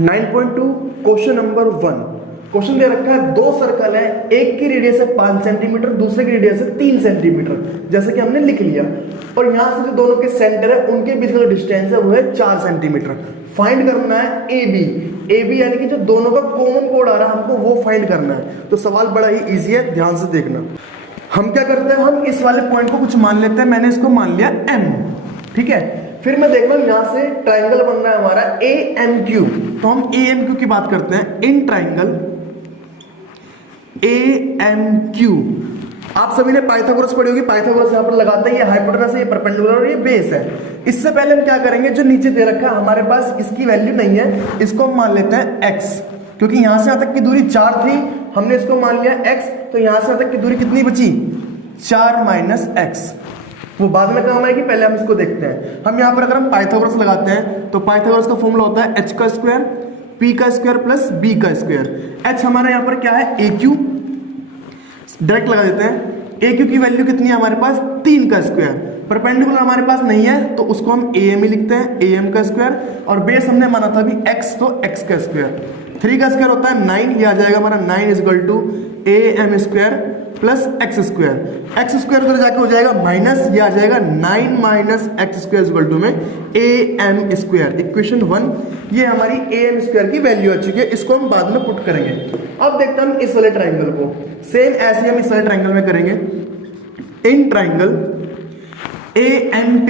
9.2 question number 1। Question दे रखा है दो सर्कल है, एक की रेडियस है 5 सेंटीमीटर, दूसरे की रेडियस है 3 सेंटीमीटर, जैसे कि हमने लिख लिया। और यहां से जो दोनों के सेंटर है उनके बीच का जो डिस्टेंस है वो है 4 सेंटीमीटर। फाइंड करना है ए बी यानी कि जो दोनों का कॉमन कोड आ रहा है हमको वो फाइंड करना है। तो सवाल बड़ा ही इजी है, ध्यान से देखना। हम क्या करते हैं, हम इस वाले पॉइंट को कुछ मान लेते हैं। मैंने इसको मान लिया M, ठीक है। फिर मैं देख रहा हूं यहां से ट्राइंगल बन रहा है हमारा AMQ। तो हम AMQ की बात करते हैं। इन ट्राइंगल AMQ आप सभी ने पाइथागोरस पढ़ी होगी। पाइथागोरस यहां पर लगाते हैं, ये हाइपोटेनस है, ये परपेंडिकुलर और ये बेस है। इससे पहले हम क्या करेंगे, जो नीचे दे रखा है हमारे पास इसकी वैल्यू नहीं है, इसको हम मान लेते हैं x, क्योंकि यहां से यहां तक की दूरी 4 थी, हमने इसको मान लिया x। तो यहां से यहां तक की दूरी कितनी बची, 4 माइनस x। वो बाद में काम आएगी, पहले हम इसको देखते हैं। हम यहाँ पर अगर हम पाइथागोरस लगाते हैं तो पाइथागोरस का फॉर्मूला होता है h का स्क्वायर p का स्क्वायर प्लस b का स्क्वायर। h हमारा यहाँ पर क्या है, AQ। डायरेक्ट लगा देते हैं। AQ की वैल्यू कितनी है हमारे पास, 3 का स्क्वायर। परपेंडिकुलर हमारे पास नहीं है तो उसको हम AM ही लिखते हैं, AM का स्क्वायर। और बेस हमने माना था अभी x, तो x का स्क्वायर। 3 का स्क्वायर होता है 9, ये आ जाएगा हमारा 9 is equal to AM square plus x square. X square उधर जाके हो जाएगा माइनस, ये आ जाएगा 9 minus x square equal to में AM स्क्वायर। इक्वेशन 1 ये हमारी AM स्क्वायर की वैल्यू आ चुकी है। इसको हम बाद में पुट करेंगे। अब देखते हैं हम इस वाले ट्राइंगल को। सेम ऐसे हम इस वाले ट्राइंगल में करेंगे। इन ट्राइंगल AMP,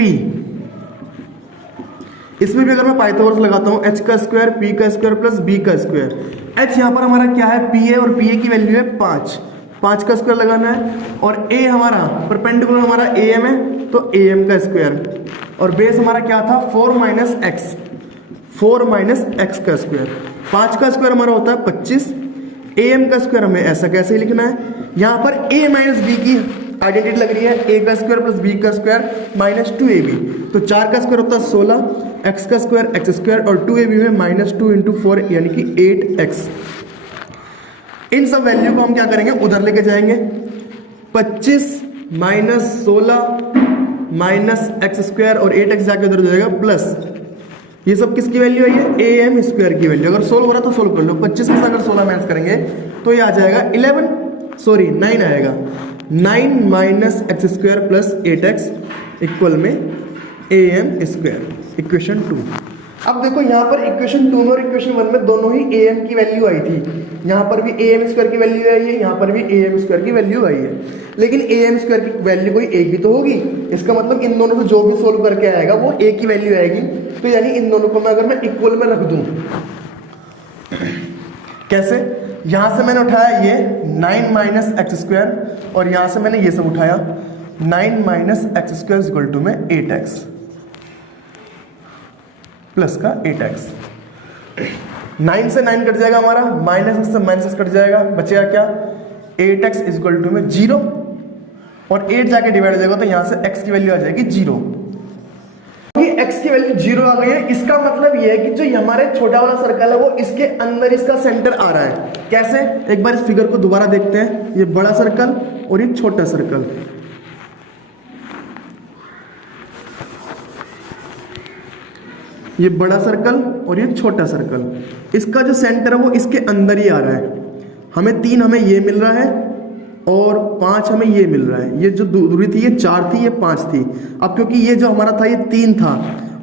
इसमें भी अगर मैं पाइथागोरस लगाता हूं, h का स्क्वायर p का स्क्वायर प्लस b का स्क्वायर। h यहां पर हमारा क्या है, p है, और pa की वैल्यू है 5 का स्क्वायर लगाना है। और a हमारा परपेंडिकुलर हमारा AM है, तो AM का स्क्वायर। और बेस हमारा क्या था, 4 माइनस x का स्क्वायर। 5 का स्क्वायर हमारा होता है 25। AM का स्क्वायर हमें ऐसा कैसे ही लिखना है, यहां पर a माइनस b की आइडेंटिटी लग रही है, a का स्क्वायर प्लस b का स्क्वायर माइनस 2ab। तो 4 का स्क्वायर होता है 16, x का स्क्वायर x स्क्वायर, और 2ab में माइनस 2 इंटू 4 यानी कि 8x। इन सब वैल्यू को हम क्या करेंगे, उधर लेके जाएंगे। 25 माइनस 16 माइनस एक्स स्क्वायर और 8x जाके उधर जाएगा प्लस, ये सब किसकी वैल्यू है, ये AM स्क्वायर की वैल्यू। अगर सोल्व हो रहा तो सोल्व कर लो। 25 में से अगर 16 माइनस करेंगे तो ये आ जाएगा 9 आएगा। 9 minus x square plus 8x equal में AM स्क्वायर। इक्वेशन 2। अब देखो यहाँ पर इक्वेशन 2 में और इक्वेशन 1 में दोनों ही AM की वैल्यू आई थी। यहाँ पर भी AM स्क्वायर की वैल्यू आई है, यहाँ पर भी AM स्क्वायर की वैल्यू आई है। लेकिन AM स्क्वायर की वैल्यू कोई एक भी तो होगी। इसका मतलब इन दोनों से जो भी सोल्व करके आएगा वो एक ही वैल्यू आएगी। तो यानी इन दोनों को मैं अगर मैं इक्वल में रख दूं, कैसे, यहां से मैंने उठाया ये 9 माइनस एक्स स्क्वायर, और यहां से मैंने ये सब उठाया 9 minus x square equal to में 8x प्लस का 8x। 9 से 9 कट जाएगा हमारा, माइनस से माइनस कट जाएगा, बचेगा क्या, 8x इक्वल टू में 0, और 8 जाके डिवाइड हो जाएगा तो यहां से x की वैल्यू आ जाएगी 0। x की वैल्यू 0 आ गई है, इसका मतलब ये है कि जो हमारे छोटा वाला सर्कल है वो इसके अंदर इसका सेंटर आ रहा है। कैसे, एक बार इस फिगर को दोबारा देखते हैं। ये बड़ा सर्कल और ये छोटा सर्कल, ये बड़ा सर्कल और ये छोटा सर्कल, इसका जो सेंटर है वो इसके अंदर ही आ रहा है। हमें 3 हमें ये मिल रहा है और 5 हमें ये मिल रहा है। ये जो दूरी थी ये 4 थी, ये 5 थी। अब क्योंकि ये जो हमारा था ये 3 था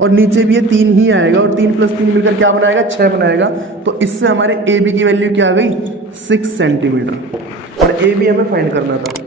और नीचे भी ये 3 ही आएगा, और 3 प्लस 3 मिलकर क्या बनाएगा, 6 बनाएगा। तो इससे हमारे AB की वैल्यू क्या आ गई, 6 सेंटीमीटर। और AB हमें फाइंड करना था।